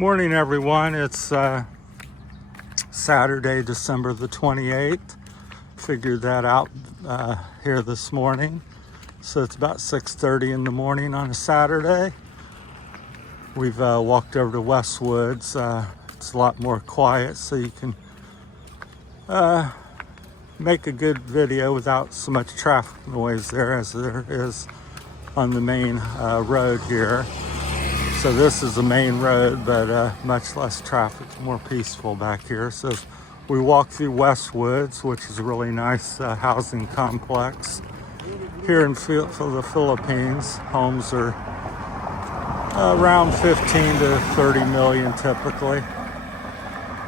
Morning, everyone. It's Saturday, December the 28th. Figured that out here this morning. So it's about 6:30 in the morning on a Saturday. We've walked over to Westwoods. It's a lot more quiet, so you can make a good video without so much traffic noise there as there is on the main road here. So this is the main road, but much less traffic, more peaceful back here. So we walk through Westwoods, which is a really nice housing complex. Here in the Philippines, homes are around 15 to 30 million typically,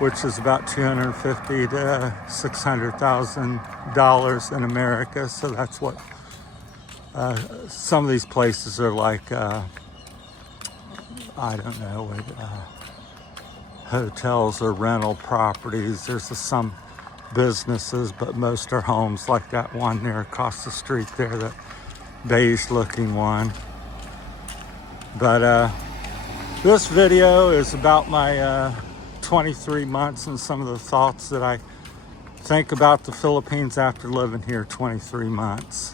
which is about $250 to $600,000 in America. So that's what some of these places are like. I don't know, what, hotels or rental properties. There's some businesses, but most are homes, like that one there across the street there, that beige looking one. But this video is about my 23 months and some of the thoughts that I think about the Philippines after living here 23 months.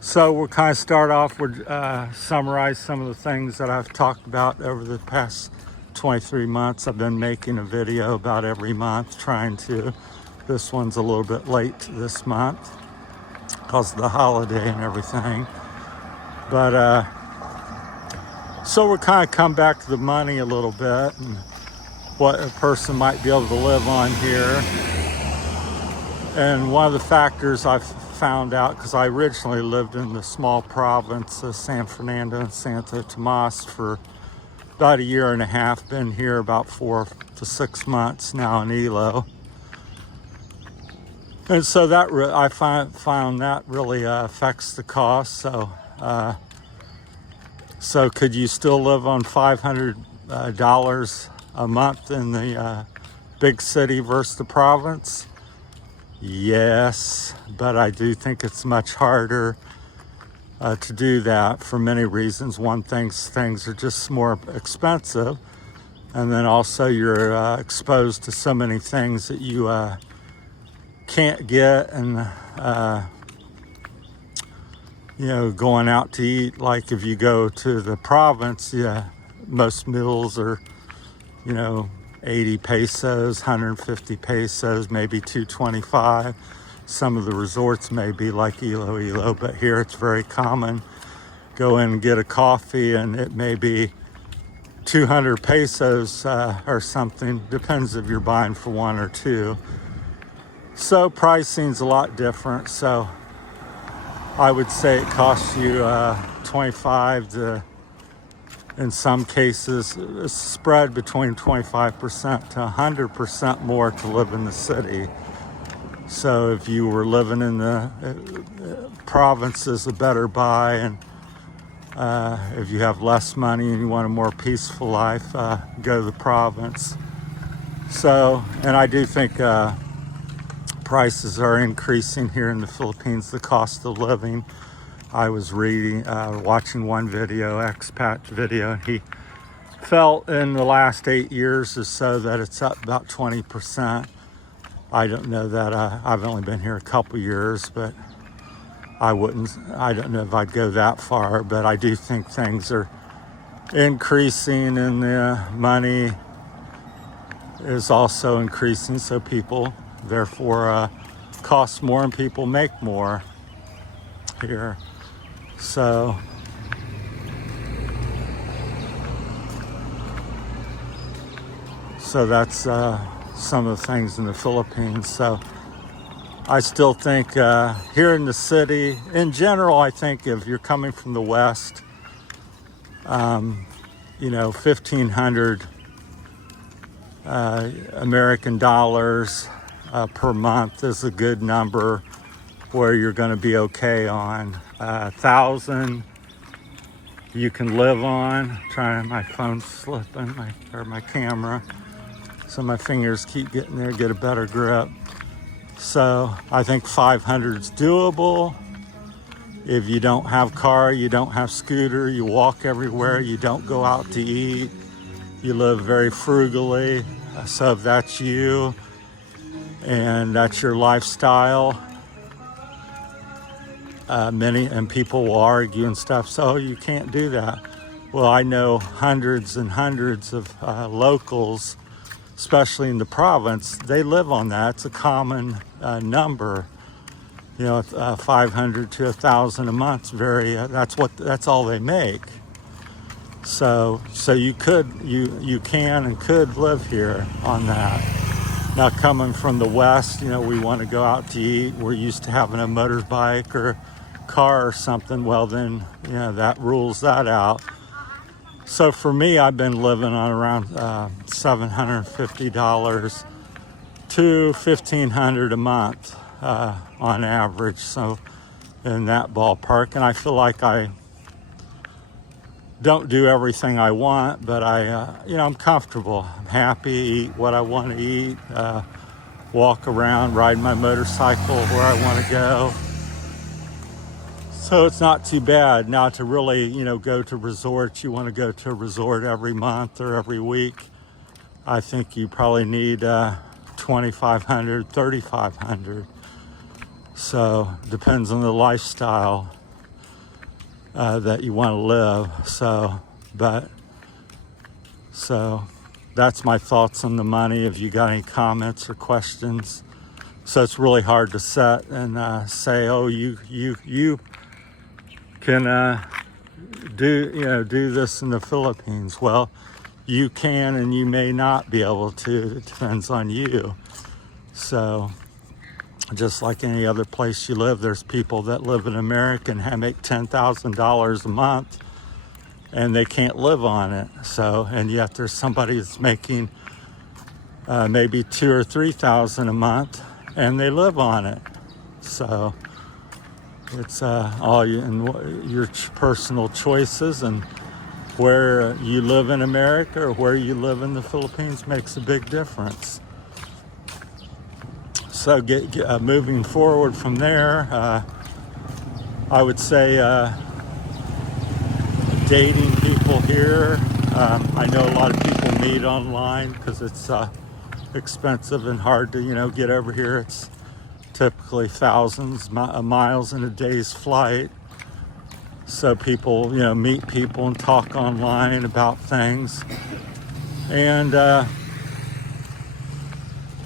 So we'll kind of start off with summarize some of the things that I've talked about over the past 23 months. I've been making a video about every month, trying to. This one's a little bit late this month because of the holiday and everything. But so we'll kind of come back to the money a little bit and what a person might be able to live on here. And one of the factors I've found out, because I originally lived in the small province of San Fernando and Santo Tomas for about a year and a half, been here about 4 to 6 months now in Iloilo. And so that I found that really affects the cost. So could you still live on $500 a month in the big city versus the province? Yes, but I do think it's much harder to do that for many reasons. One, things are just more expensive, and then also you're exposed to so many things that you can't get, and going out to eat. Like if you go to the province, most meals are 80 pesos, 150 pesos, maybe 225. Some of the resorts may be like Iloilo, but here it's very common. Go in and get a coffee and it may be 200 pesos or something. Depends if you're buying for one or two. So pricing's a lot different. So I would say it costs you 25 to, in some cases, it's spread between 25% to 100% more to live in the city. So if you were living in the provinces, a better buy, and if you have less money and you want a more peaceful life, go to the province. So, and I do think prices are increasing here in the Philippines, the cost of living. I was watching one video, expat video, and he felt in the last 8 years or so that it's up about 20%. I don't know that, I've only been here a couple years, but I don't know if I'd go that far, but I do think things are increasing and the money is also increasing, so people therefore cost more and people make more here. So that's some of the things in the Philippines. So I still think here in the city, in general, I think if you're coming from the West, 1,500 American dollars per month is a good number where you're going to be okay on. 1,000 you can live on. My phone's slipping, my camera, so my fingers keep getting there, get a better grip. So I think 500 is doable. If you don't have car, you don't have scooter, you walk everywhere, you don't go out to eat, you live very frugally. So if that's you and that's your lifestyle, many people will argue and stuff, so you can't do that. Well, I know hundreds and hundreds of locals, especially in the province, they live on that. It's a common number. 500 to 1,000 a month. That's all they make. So you can and could live here on that. Now, coming from the West, we want to go out to eat. We're used to having a motorbike or car or something. Well, then, that rules that out. So for me, I've been living on around $750 to $1,500 a month on average. So in that ballpark, and I feel like I don't do everything I want, but I'm comfortable. I'm happy, eat what I want to eat, walk around, ride my motorcycle where I want to go. So it's not too bad. Now to really, go to resorts, you want to go to a resort every month or every week, I think you probably need $2,500, $3,500. So depends on the lifestyle that you want to live. So that's my thoughts on the money. If you got any comments or questions, so it's really hard to set and say, oh, you can do this in the Philippines. Well, you can and you may not be able to. It depends on you. So just like any other place you live, there's people that live in America and make $10,000 a month and they can't live on it. So, and yet there's somebody that's making maybe $2,000 or $3,000 a month and they live on it. So it's all your personal choices, and where you live in America or where you live in the Philippines makes a big difference. So moving forward from there, I would say dating people here. I know a lot of people meet online because it's expensive and hard to get over here. It's typically thousands of miles in a day's flight. So people meet people and talk online about things. And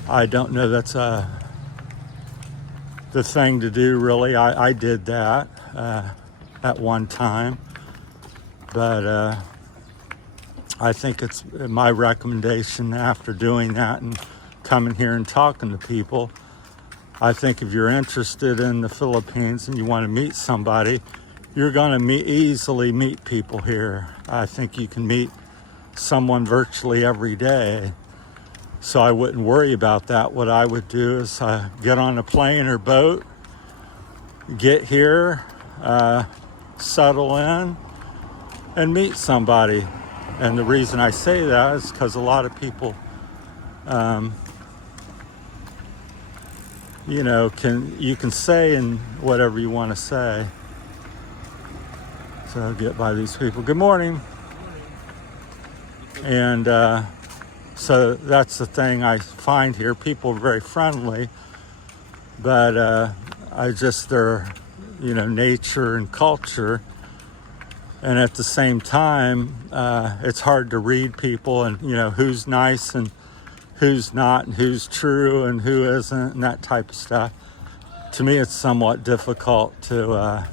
I don't know that's the thing to do, really. I did that at one time, but I think it's my recommendation after doing that and coming here and talking to people. I think if you're interested in the Philippines and you want to meet somebody, you're going to easily meet people here. I think you can meet someone virtually every day. So I wouldn't worry about that. What I would do is get on a plane or boat, get here, settle in, and meet somebody. And the reason I say that is because a lot of people, you can say and whatever you want to say. So I'll get by these people. Good morning. And so that's the thing I find here. People are very friendly, but their nature and culture. And at the same time, it's hard to read people and, who's nice and who's not and who's true and who isn't and that type of stuff. To me, it's somewhat difficult to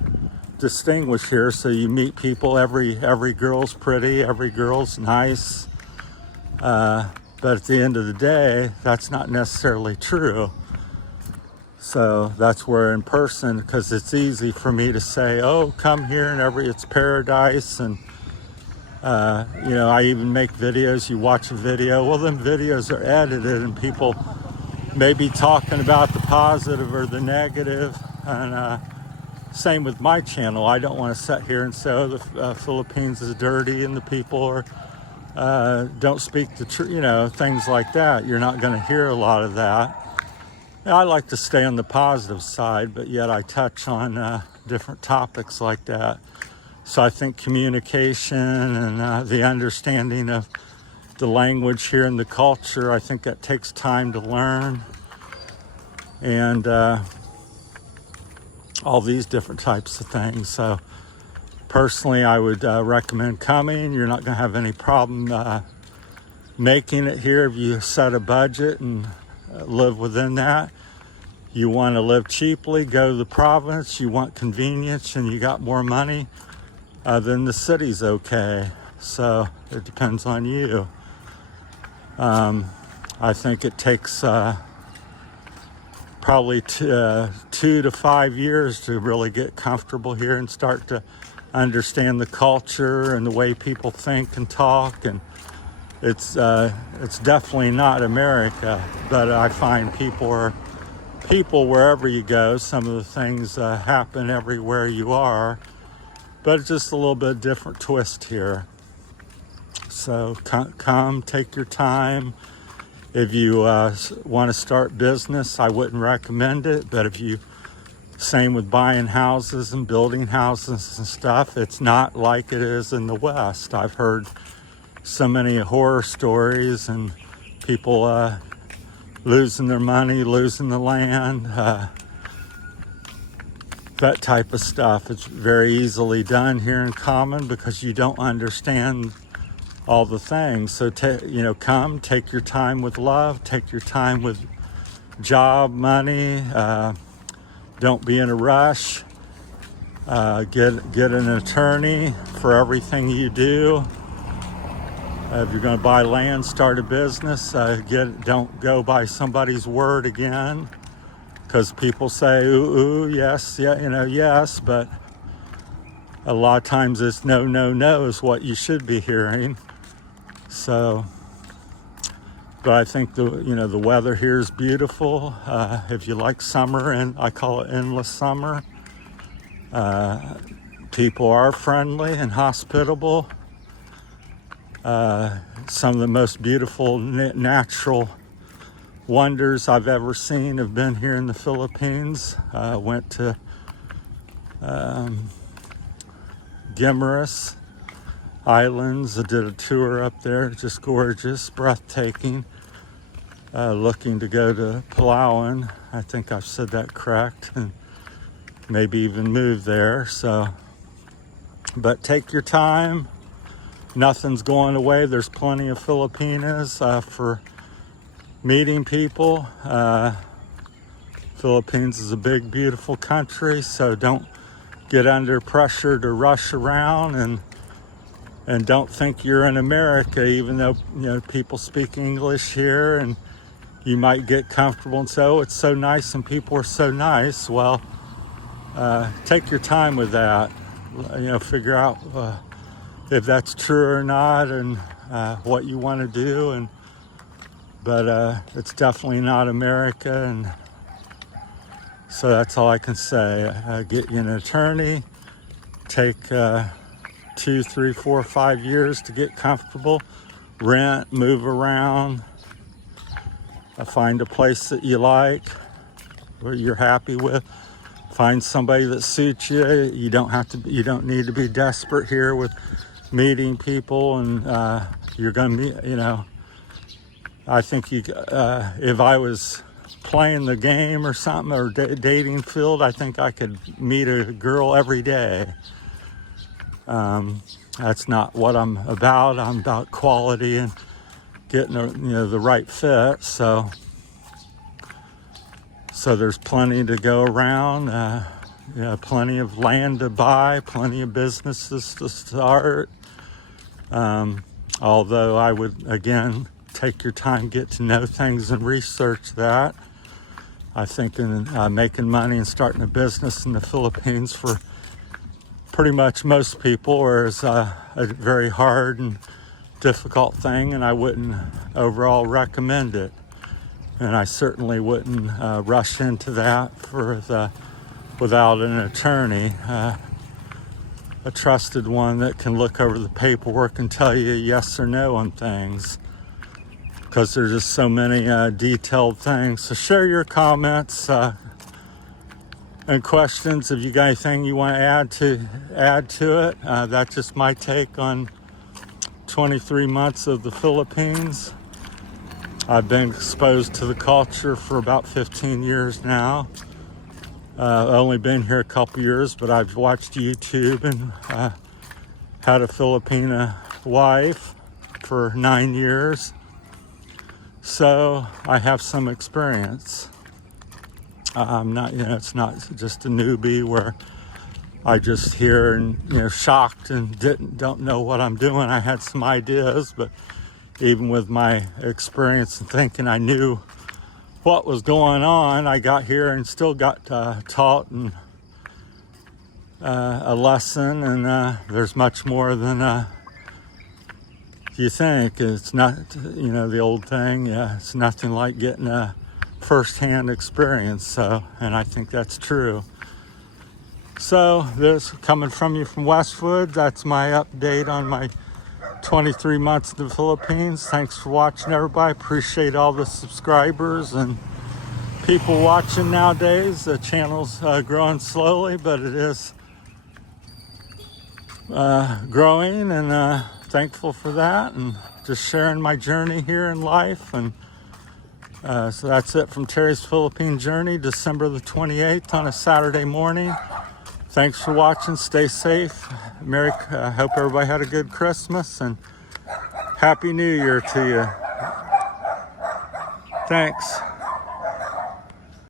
distinguish here. So you meet people, every girl's pretty, every girl's nice. But at the end of the day, that's not necessarily true. So that's where in person, because it's easy for me to say, oh, come here and it's paradise. And, I even make videos. You watch a video. Well, then videos are edited and people may be talking about the positive or the negative. And same with my channel. I don't want to sit here and say, oh, the Philippines is dirty and the people are don't speak the truth, things like that. You're not going to hear a lot of that. I like to stay on the positive side, but yet I touch on different topics like that. So I think communication and the understanding of, the language here and the culture. I think that takes time to learn. And all these different types of things. So personally, I would recommend coming. You're not going to have any problem making it here if you set a budget and live within that. You want to live cheaply, go to the province. You want convenience and you got more money, then the city's okay. So it depends on you. I think it takes probably 2 to 5 years to really get comfortable here and start to understand the culture and the way people think and talk. And it's definitely not America, but I find people are people wherever you go. Some of the things happen everywhere you are, but it's just a little bit different twist here. So come, take your time. If you want to start business, I wouldn't recommend it. But if you, same with buying houses and building houses and stuff, it's not like it is in the West. I've heard so many horror stories and people losing their money, losing the land, that type of stuff. It's very easily done here in Common because you don't understand all the things. So, come, take your time with love, take your time with job, money. Don't be in a rush. Get an attorney for everything you do. If you're going to buy land, start a business, don't go by somebody's word again, because people say, ooh, yes, yeah, yes, but a lot of times it's no is what you should be hearing. So, but I think the weather here is beautiful. If you like summer, and I call it endless summer, people are friendly and hospitable. Some of the most beautiful natural wonders I've ever seen have been here in the Philippines. Went to Guimaras Islands. I did a tour up there, just gorgeous, breathtaking. Looking to go to Palawan. I think I've said that correct, and maybe even move there. So, but take your time. Nothing's going away. There's plenty of Filipinas for meeting people. Philippines is a big, beautiful country, so don't get under pressure to rush around and don't think you're in America, even though people speak English here, and you might get comfortable and say, oh, it's so nice and people are so nice. Well, take your time with that. Figure out if that's true or not, and what you want to do. But it's definitely not America, and so that's all I can say. Get you an attorney. Take 2, 3, 4, 5 years to get comfortable. Rent, move around. Find a place that you like, or you're happy with. Find somebody that suits you. You don't need to be desperate here with meeting people, and you're gonna meet. I think if I was playing the game or something, or dating field, I think I could meet a girl every day. That's not what I'm about. I'm about quality and getting the right fit. So there's plenty to go around. Plenty of land to buy, plenty of businesses to start. Although I would, again, take your time, get to know things and research that. I think in making money and starting a business in the Philippines for pretty much most people is a very hard and difficult thing, and I wouldn't overall recommend it. And I certainly wouldn't rush into that without an attorney, a trusted one that can look over the paperwork and tell you yes or no on things, because there's just so many detailed things. So share your comments and questions if you got anything you want to add to it. That's just my take on 23 months of the Philippines. I've been exposed to the culture for about 15 years now. I've only been here a couple years, but I've watched YouTube and had a Filipina wife for 9 years. So I have some experience. I'm not, it's not just a newbie where I just hear and, shocked and don't know what I'm doing. I had some ideas, but even with my experience and thinking I knew what was going on, I got here and still got taught and a lesson, and there's much more than you think. It's not, the old thing, it's nothing like getting a first-hand experience, and I think that's true. So this coming from you from Westwood, that's my update on my 23 months in the Philippines. Thanks for watching, everybody. Appreciate all the subscribers and people watching nowadays. The channel's growing slowly, but it is growing, and thankful for that, and just sharing my journey here in life. And so that's it from Terry's Philippine Journey, December the 28th on a Saturday morning. Thanks for watching. Stay safe. Hope everybody had a good Christmas, and Happy New Year to you. Thanks.